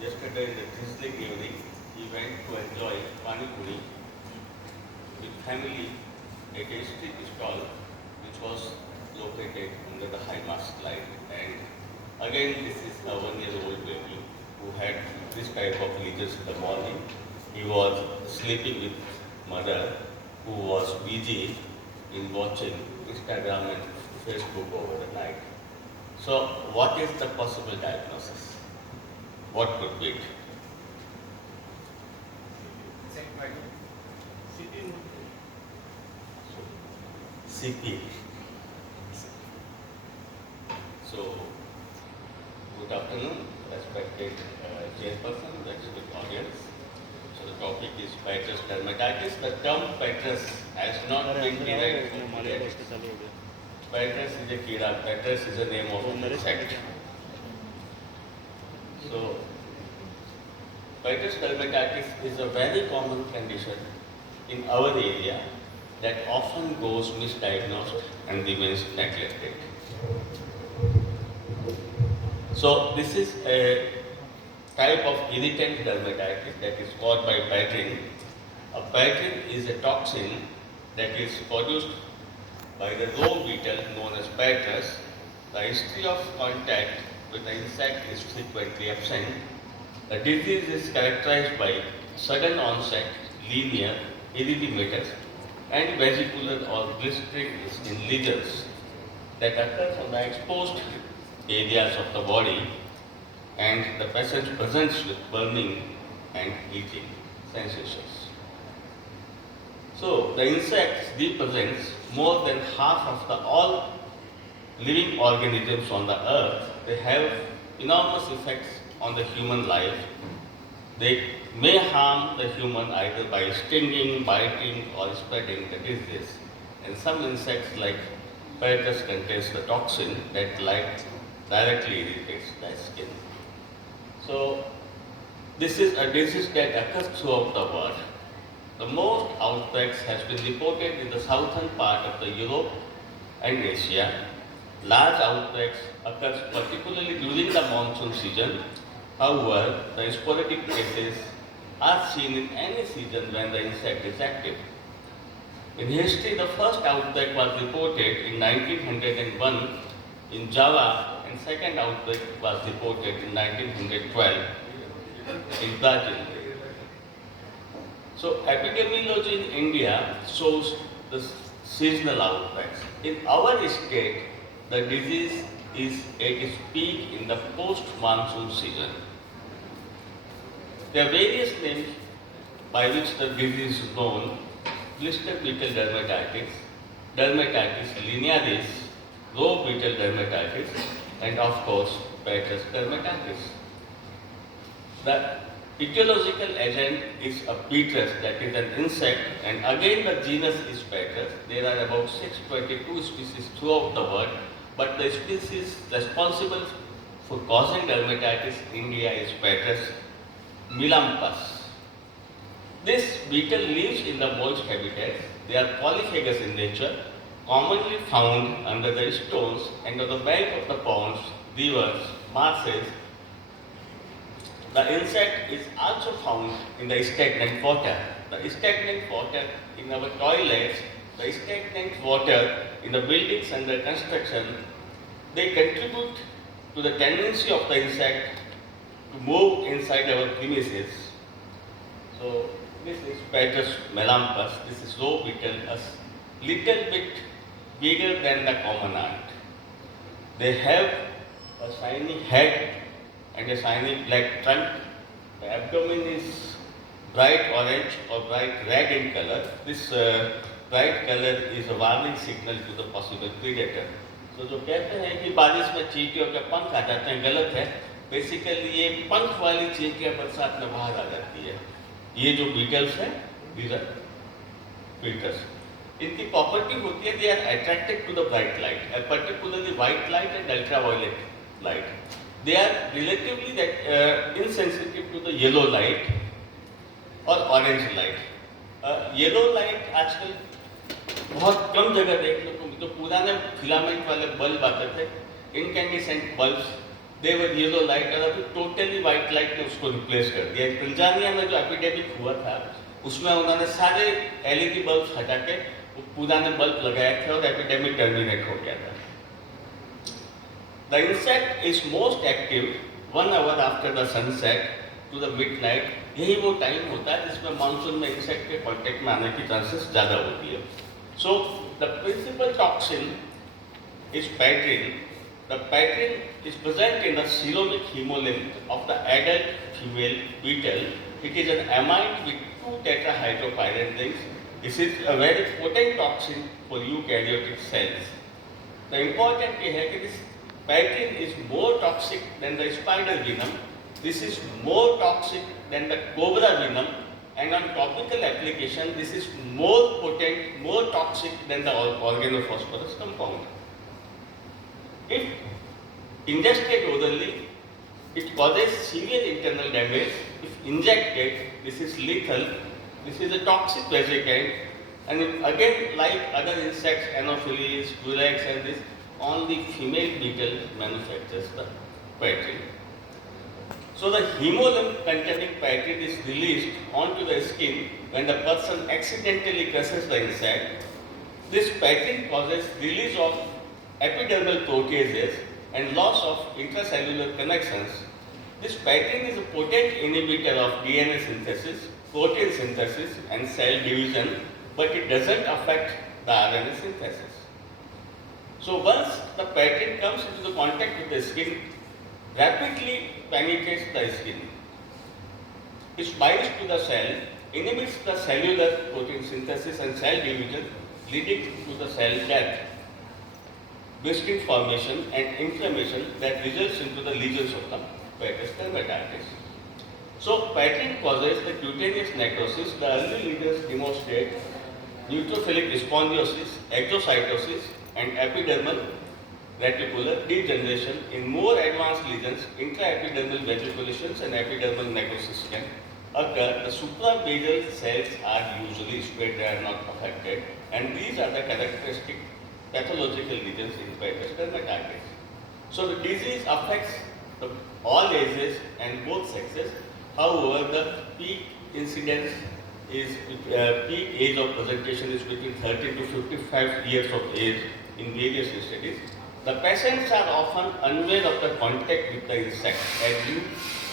Yesterday in the drizzling evening, he went to enjoy Pani Puri with family at a street stall which was located under the high mast light. And again, this is a 1-year-old baby who had this type of lesions in the morning. He was sleeping with mother who was busy in watching Instagram and Facebook over the night. So what is the possible diagnosis? What could be it? CP. So, good afternoon, respected chairperson, respected audience. So the topic is Paederus dermatitis. The term Paederus has not been derived from pediatrics. Paederus is a kira, Paederus is the name of an insect. So, Paederus dermatitis is a very common condition in our area that often goes misdiagnosed and remains neglected. So, this is a type of irritant dermatitis that is caused by paedrin. A paedrin is a toxin that is produced by the row beetle known as Paederus. The history of contact with the insect is frequently absent. The disease is characterized by sudden onset, linear, erythematous, and vesicular or blistering skin lesions that occurs on the exposed areas of the body, and the patient presents with burning and itching sensations. So, the insect represents more than half of the all living organisms on the earth. They have enormous effects on the human life. They may harm the human either by stinging, biting, or spreading the disease. And some insects like Paederus contains the toxin that light directly irritates the skin. So, this is a disease that occurs throughout the world. The most outbreaks has been reported in the southern part of the Europe and Asia. Large outbreaks occurs particularly during the monsoon season. However, the sporadic cases are seen in any season when the insect is active. In history, the first outbreak was reported in 1901 in Java, and second outbreak was reported in 1912 in Brazil. So, epidemiology in India shows the seasonal outbreaks. In our state, the disease is at its peak in the post-monsoon season. There are various names by which the disease is known: blister beetle dermatitis, dermatitis linearis, row beetle dermatitis, and of course, Paederus dermatitis. The etiological agent is a Paederus, that is an insect, and again the genus is Paederus. There are about 622 species throughout the world, but the species responsible for causing dermatitis in India is Paederus melampus. This beetle lives in the moist habitats. They are polyphagous in nature, commonly found under the stones and on the bank of the ponds, rivers, marshes. The insect is also found in the stagnant water. The stagnant water in our toilets, the stagnant water in the buildings under construction, they contribute to the tendency of the insect to move inside our premises. So, this is Paederus melampus. This is row beetle, a little bit bigger than the common ant. They have a shiny head and a shiny black trunk. The abdomen is bright orange or bright red in color. This bright color is a warning signal to the possible predator. So जो कहते हैं कि बारिश में चींटियों के पंख आ जाते हैं, गलत है. बेसिकली ये पंख वाली चींटियां बरसात में बाहर आ जाती है. ये जो बीटल्स हैं, these are beetles. इनकी प्रॉपर्टी होती है, they are attracted to the bright light, particularly white light and ultraviolet light. They are relatively insensitive to the yellow light or orange light. Yellow light आजकल बहुत कम जगह देखने को मिलती. तो पुराने फिलामेंट वाले बल्ब आते थे, incandescent bulbs, they were yellow light, और अभी totally white light डायरेक्ट ने उसको रिप्लेस कर दिया। तंजानिया में जो एपिडेमिक हुआ था उसमें उन्होंने सारे एलईडी बल्ब हटा के पुराने बल्ब लगाए थे और एपिडेमिक टर्मिनेट हो गया था। The insect is most active 1 hour after the sunset to the midnight. यही वो टाइम होता है जिसमें मानसून में इंसेक्ट के कॉन्टेक्ट में आने की चांसेस ज़्यादा होती है। So the principal toxin is paedrin. The paedrin is present in the ceromic hemolymph of the adult female beetle. It is an amide with 2 tetrahydropyrin rings. This is a very potent toxin for eukaryotic cells. The important thing is that this paedrin is more toxic than the spider venom. This is more toxic than the cobra venom, and on topical application, this is more potent, more toxic than the organophosphorus compound. If ingested orally, it causes severe internal damage. If injected, this is lethal. This is a toxic vesicant, and again, like other insects, Anopheles, Murex, and this, only female beetle manufactures the paedrin. So the hemolymph containing paedrin is released onto the skin when the person accidentally crushes the insect. This paedrin causes release of epidermal proteases and loss of intracellular connections. This paedrin is a potent inhibitor of DNA synthesis, protein synthesis, and cell division, but it doesn't affect the RNA synthesis. So once the paedrin comes into the contact with the skin, rapidly penetrates the skin. It binds to the cell, inhibits the cellular protein synthesis and cell division, leading to the cell death, blistering formation and inflammation that results into the lesions of the Paederus dermatitis. So paedrin causes the cutaneous necrosis. The early lesions demonstrate neutrophilic dysbiosis, exocytosis, and epidermal reticular degeneration. In more advanced lesions, intraepidermal vesiculations and epidermal necrosis can occur. The suprabasal cells are usually squared, they are not affected, and these are the characteristic pathological lesions in Paederus dermatitis. So the disease affects all ages and both sexes. However, the peak incidence is peak age of presentation is between 13 to 55 years of age in various studies. The patients are often unaware of the contact with the insect, and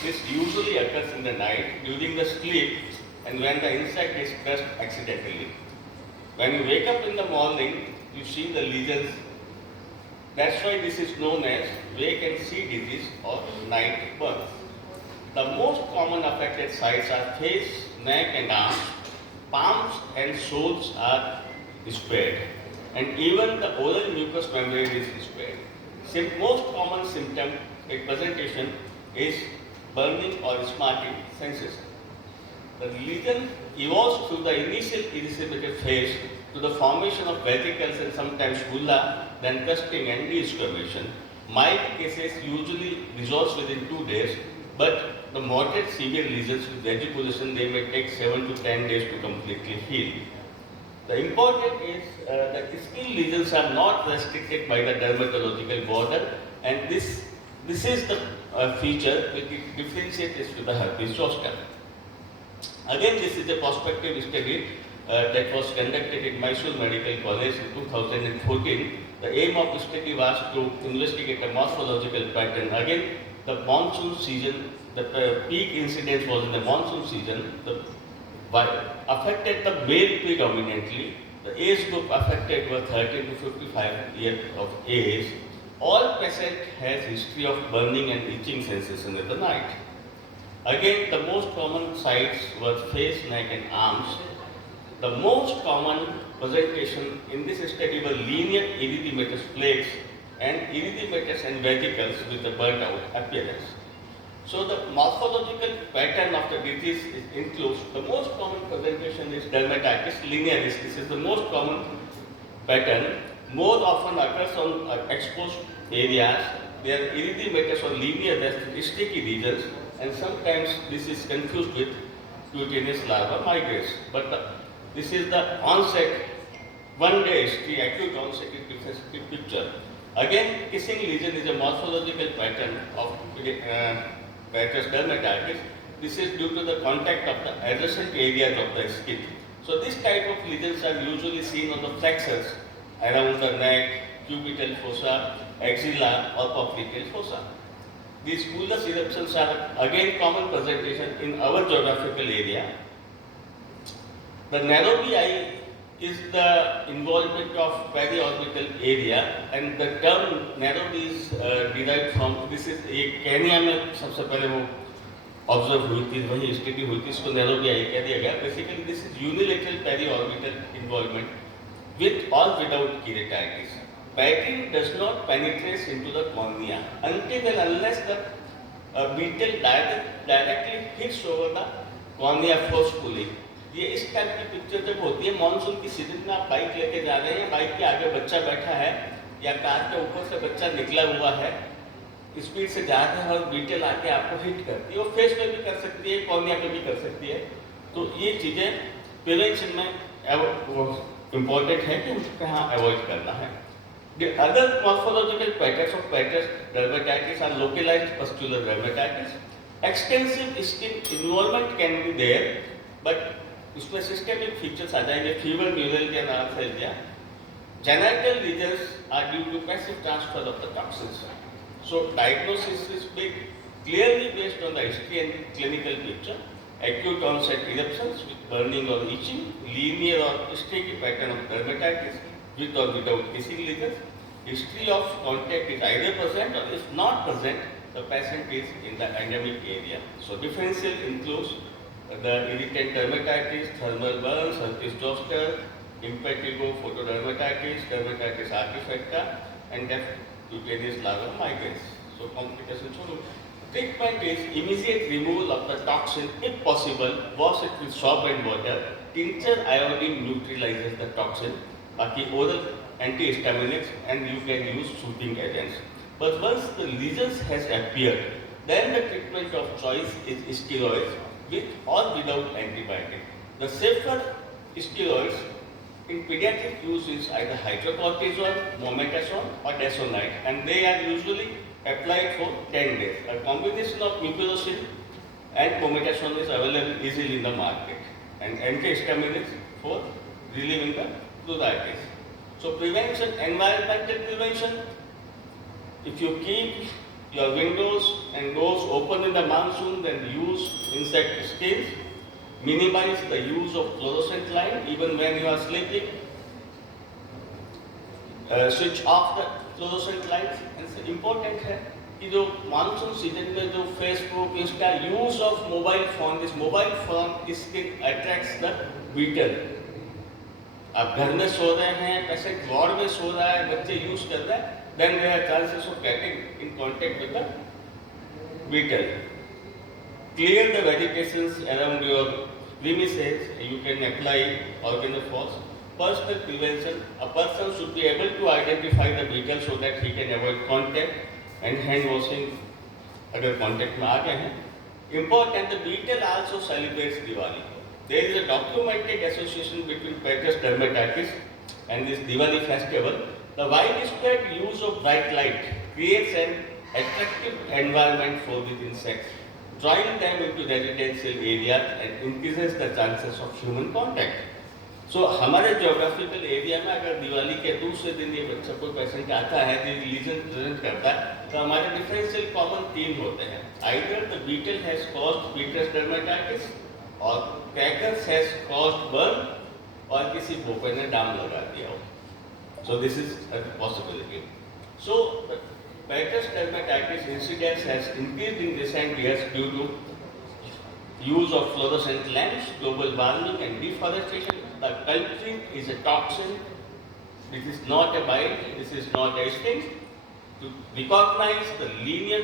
this usually occurs in the night during the sleep and when the insect is crushed accidentally. When you wake up in the morning, you see the lesions. That's why this is known as wake and see disease or night burns. The most common affected sites are face, neck and arms. Palms and soles are spread, and even the oral mucous membrane is spread. Most common symptom presentation is burning or smarting sensation. The lesion evolves through the initial erythematous phase to the formation of vesicles and sometimes bulla, then crusting and desquamation. Mild cases usually resolve within 2 days, but the moderate severe lesions with reticulation, they may take 7 to 10 days to completely heal. The important is that skin lesions are not restricted by the dermatological border, and this is the feature which differentiates with the herpes zoster. Again, this is a prospective study that was conducted in Mysore Medical College in 2014. The aim of the study was to investigate a morphological pattern. Again, the monsoon season, the peak incidence was in the monsoon season. Affected the male predominantly. The age group affected were 13 to 55 years of age. All patients has history of burning and itching sensation in the night. Again, the most common sites were face, neck and arms. The most common presentation in this study were linear erythematous plaques and erythematous and vesicles with a burnt out appearance. So the morphological pattern of the disease includes the most common presentation is dermatitis linearis. This is the most common pattern. More often occurs on exposed areas. They are erythematous or linear, that's sticky regions, and sometimes this is confused with cutaneous larva migrans. But this is the onset, 1 day history, acute onset is the picture. Again, kissing lesion is a morphological pattern of Paederus dermatitis. This is due to the contact of the adjacent areas of the skin. So this type of lesions are usually seen on the flexures around the neck, cubital fossa, axilla or popliteal fossa. These bullous eruptions are again common presentation in our geographical area. The narrow eye is the involvement of periorbital area, and the term narrow is derived from, this is एक Kenya में सबसे पहले वो observe हुई थी, वही study हुई थी, इसको narrow eye कह दिया गया. Basically this is unilateral periorbital involvement with or without keratitis. Pattern does not penetrate into the cornea until and unless the beetle directly hits over the cornea forcefully. ये इस type की picture जब होती है monsoon की season में, आप bike लेके जा रहे हैं, बाइक के आगे बच्चा बैठा है या कार के ऊपर से बच्चा निकला हुआ है, स्पीड से जा रहा है और बीटल आके आपको हिट करती है, वो फेस पे भी कर सकती है, कॉर्निया पे भी कर सकती है. तो ये चीज़ें प्रिवेंशन में इम्पोर्टेंट है कि उसको कहाँ अवॉइड करना है. The other morphological patterns of Paederus dermatitis are localized pustular dermatitis. Extensive skin involvement can be there, but उसमें systemic features आ जाएंगे, fever, neuralgia, neuralgia. Genital lesions are due to passive transfer of the toxins. So diagnosis is clearly based on the history and clinical picture. Acute onset eruptions with burning or itching, linear or streaky pattern of dermatitis with or without kissing lesions. History of contact is either present or if not present, the patient is in the endemic area. So differential includes the irritant dermatitis, thermal burns, herpes zoster, impetigo photodermatitis, dermatitis artifacta, and cutaneous larval migrans. So complications. Treatment is immediate removal of the toxin if possible, wash it with soap and water. Tincture iodine neutralizes the toxin. Baki oral antihistaminics, and you can use soothing agents. But once the lesions has appeared, then the treatment of choice is steroids with or without antibiotic. The safer steroids in pediatric use is either hydrocortisone, mometasone or dasonide, and they are usually applied for 10 days. A combination of mupirocin and mometasone is available easily in the market, and antihistaminics for relieving the pruritus. So prevention, environmental prevention, if you keep your windows and doors open in the monsoon, then use insect screens. Minimize the use of fluorescent light even when you are sleeping. Switch off the fluorescent lights. And important है कि जो monsoon season में जो Facebook, Insta use of mobile phone, this mobile phone इसके attracts the beetle. आप घर में सो रहे हैं, पेशेंट वार्ड में सो रहा है, बच्चे यूज कर रहे हैं, then there are chances of getting in contact with the beetle. Clear the vegetations around your premises. You can apply organophosph. Personal prevention. A person should be able to identify the beetle so that he can avoid contact and hand washing अगर contact में आ गए हैं. Important, the beetle also celebrates Diwali. There is a documented association between Paederus dermatitis and this Diwali festival. The widespread use of bright light creates an attractive environment for these insects, drawing them into residential areas and increases the chances of human contact. So हमारे geographical area में अगर दिवाली के दूसरे दिन ये बच्चा कोई patient आता है, लीजन प्रेजेंट करता है, तो हमारे डिफरेंशियल कॉमन 3 होते हैं. Either the beetle has caused Paederus dermatitis, or Paederus has caused burn, और किसी भोपे ने डाम लगा दिया हो. So this is a possibility. So the Paederus dermatitis incidence has increased in recent years due to use of fluorescent lamps, global warming and deforestation. The culprit is a toxin. This is not a bite, this is not a sting. To recognize the linear